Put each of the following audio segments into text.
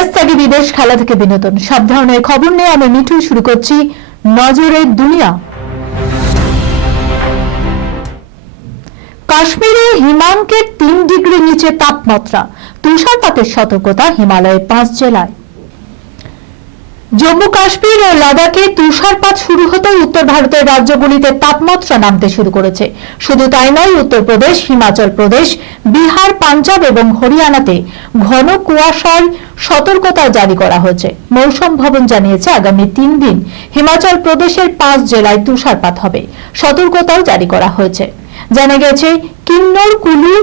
থেকে বিদেশ খেলা থেকে বিনোদন। সব ধরনের খবর নিয়ে আমি মিঠু শুরু করছি নজরের দুনিয়া। কাশ্মীরে হিমাঙ্কের তিন ডিগ্রি নিচে তাপমাত্রা। তুষারপাতের সতর্কতা হিমালয়ের পাঁচ জেলায়। জম্মু কাশ্মীর ও লাদাখে তুষারপাত শুরু হতেই উত্তর ভারতের রাজ্যগুলিতে তাপমাত্রা নামতে শুরু করেছে। শুধু তাই নয় উত্তরপ্রদেশ হিমাচল প্রদেশ, বিহার, পাঞ্জাব এবং হরিয়ানাতে ঘন কুয়াশার সতর্কতা জারি করা হয়েছে। মৌসুম ভবন জানিয়েছে, আগামী তিন দিন হিমাচল প্রদেশের পাঁচ জেলায় তুষারপাত হবে। সতর্কতাও জারি করা হয়েছে। জানা গেছে, কিন্নর, কুলু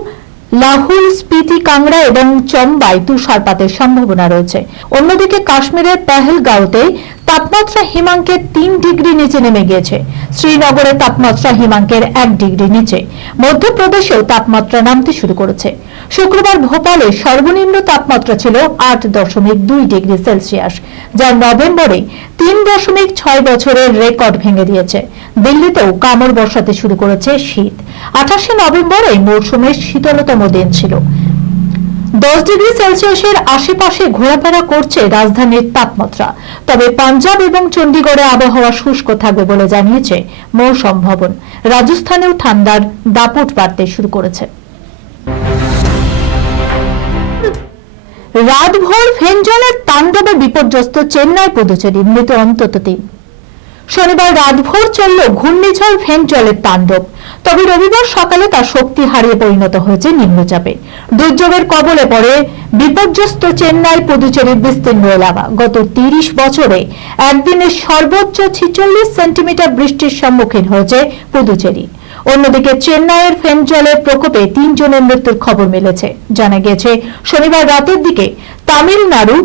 লাহুল স্পিতি কাংড়া এবং চম্বাই তুষারপাতের সম্ভাবনা রয়েছে। অন্যদিকে কাশ্মীরের পেহেলগাঁওতে তাপমাত্রা হিমাঙ্কের তিন ডিগ্রি নিচে নেমে গিয়েছে। শ্রীনগরের তাপমাত্রা হিমাঙ্কের এক ডিগ্রি নিচে। মধ্যপ্রদেশেও তাপমাত্রা নামতে শুরু করেছে। শুক্রবার ভোপালে সর্বনিম্ন তাপমাত্রা ছিল আট দশমিক দুই ডিগ্রি সেলসিয়াস, যা নভেম্বরে তিন দশমিক ছয় বছরের রেকর্ড ভেঙে দিয়েছে। দিল্লিতেও কামড় বসাতে শুরু করেছে শীত। আঠাশে নভেম্বর এই মৌসুমের শীতলতম দিন ছিল। দশ ডিগ্রি সেলসিয়াসের আশেপাশে ঘোরাফেরা করছে রাজধানীর তাপমাত্রা। তবে পাঞ্জাব এবং চণ্ডীগড়ে আবহাওয়া শুষ্ক থাকবে বলে জানিয়েছে মৌসুম ভবন। রাজস্থানেও ঠান্ডার দাপট বাড়তে শুরু করেছে। রাতভর ফেনজলের তাণ্ডবে বিপর্যস্ত চেন্নাই পুদুচেরি, মৃত অন্তত তিন। শনিবার রাতভর চলল ঘূর্ণিঝড় ফেনজলের তাণ্ডব। তবে রবিবার সকালে তার শক্তি হারিয়ে পরিণত হয়েছে নিম্নচাপে। দুর্যোগের কবলে পড়ে বিপর্যস্ত চেন্নাই পুদুচেরির বিস্তীর্ণ এলাকা। গত তিরিশ বছরে একদিনে সর্বোচ্চ ছিচল্লিশ সেন্টিমিটার বৃষ্টির সম্মুখীন হয়েছে পুদুচেরি। অন্যদিকে চেন্নাইয়ের ফেনজলের প্রকোপে তিনজনের মৃত্যুর খবর মিলেছে। জানা গেছে শনিবার রাতের দিকে তামিলনাড়ু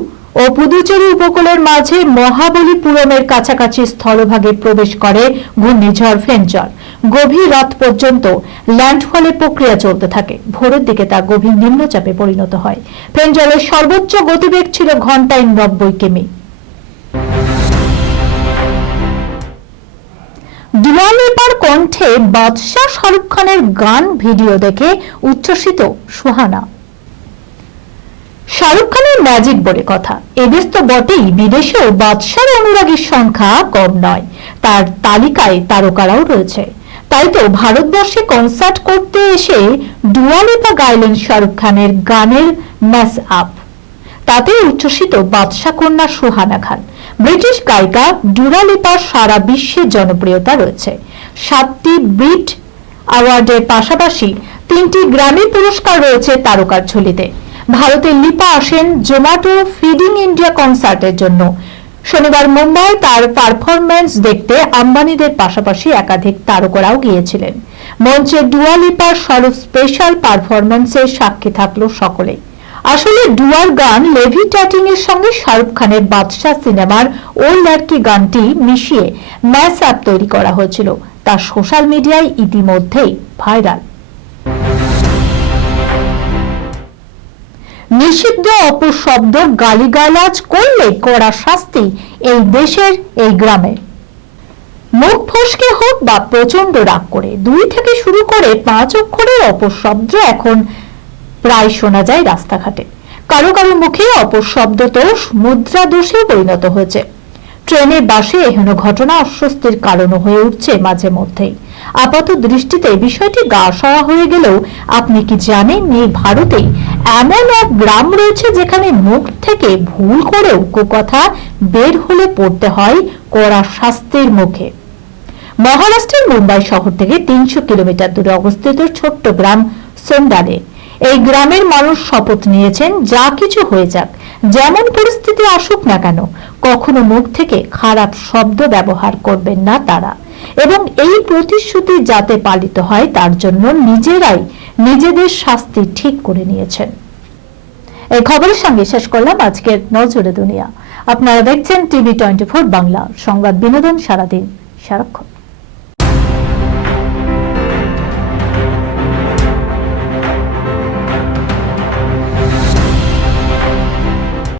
ও পুদুচেরি উপকূলের মাঝে মহাবলীপুরমের কাছাকাছি স্থলভাগে প্রবেশ করে ঘূর্ণিঝড় ফেনজল গভীর রাত পর্যন্ত ল্যান্ডফলে প্রক্রিয়া চলতে থাকে। ভোরের দিকে তা গভীর নিম্নচাপে পরিণত হয়। ফেনজলের সর্বোচ্চ গতিবেগ ছিল ঘন্টায় নব্বই কিমি। কণ্ঠে বাদশাহ শাহরুখ খানের গান ভিডিও দেখে উচ্ছ্বসিত সুহানা। শাহরুখ খানের ম্যাজিক বলে কথা। এদেশ তো বটেই, বিদেশেও বাদশার অনুরাগীর সংখ্যা কম নয়। তার তালিকায় তারকারাও রয়েছে। তাই তো ভারতবর্ষে কনসার্ট করতে এসে ডুয়ালিপা গাইলেন শাহরুখ খানের গানের ম্যাস আপ তাতে উচ্ছ্বসিত বাদশা কন্যা সুহানা খান। ব্রিটিশ গায়িকা ডুরালিপার সারা বিশ্বে জনপ্রিয়তা রয়েছে। সাতটি ব্রিট অ্যাওয়ার্ডের পাশাপাশি তিনটি গ্র্যামি পুরস্কার রয়েছে তারকার ঝুলিতে। ভারতের লিপা আসেন জোম্যাটো ফিডিং ইন্ডিয়া কনসার্টের জন্য। শনিবার মুম্বাই তার পারফরম্যান্স দেখতে আম্বানিদের পাশাপাশি একাধিক তারকারাও গিয়েছিলেন। মঞ্চে ডুয়ালিপার স্বরূপ স্পেশাল পারফরম্যান্সের সাক্ষী থাকল সকলেই। আসলে ডুয়ার গান লেভিটাটিং এর সঙ্গে শাহরুখ খানের বাদশাহ সিনেমার ও লার্কি গানটি মিশিয়ে ম্যাচ অ্যাপ তৈরি করা হয়েছিল। তা সোশ্যাল মিডিয়ায় ইতিমধ্যেই ভাইরাল। নিষিদ্ধ অপশব্দ গালিগালাজ করলে কড়া শাস্তি এই দেশের, এই গ্রামে। মুখ ফসকে হোক বা প্রচণ্ড রাগ করে, দুই থেকে শুরু করে পাঁচ অক্ষরের অপশব্দ এখন প্রায় শোনা যায় রাস্তাঘাটে। কারও কারও মুখে অপশব্দ তো মুদ্রা দোষে পরিণত হয়েছে। ট্রেনে বাসে এহেন ঘটনা অস্বস্তির কারণ হয়ে উঠছে মাঝে মধ্যেই। আপাত দৃষ্টিতে বিষয়টি গা সওয়া হয়ে গেলেও আপনি কি জানেন এই ভারতে এমন এক গ্রাম রয়েছে যেখানে মুখ থেকে ভুল করেও কথা বের হলে পড়তে হয় কড়া শাস্তির মুখে। মহারাষ্ট্রের মুম্বাই শহর থেকে তিনশো কিলোমিটার দূরে অবস্থিত ছোট্ট গ্রাম সোন্ডালে। এই গ্রামের মানুষ শপথ নিয়েছেন, যা কিছু হয়ে যাক। যেমন পরিস্থিতি আসুক না কেন, কখনো মুখ থেকে খারাপ শব্দ ব্যবহার করবেন না তারা। এবং এই প্রতিশ্রুতি যাতে পালিত হয়, তার জন্য নিজেরাই নিজেদের শাস্তি ঠিক করে নিয়েছেন। এই খবরের সঙ্গে শেষ করলাম আজকের নজরে দুনিয়া। আপনারা দেখছেন টিভি টোয়েন্টি বাংলা। সংবাদ বিনোদন সারাদিন সারাক্ষণ।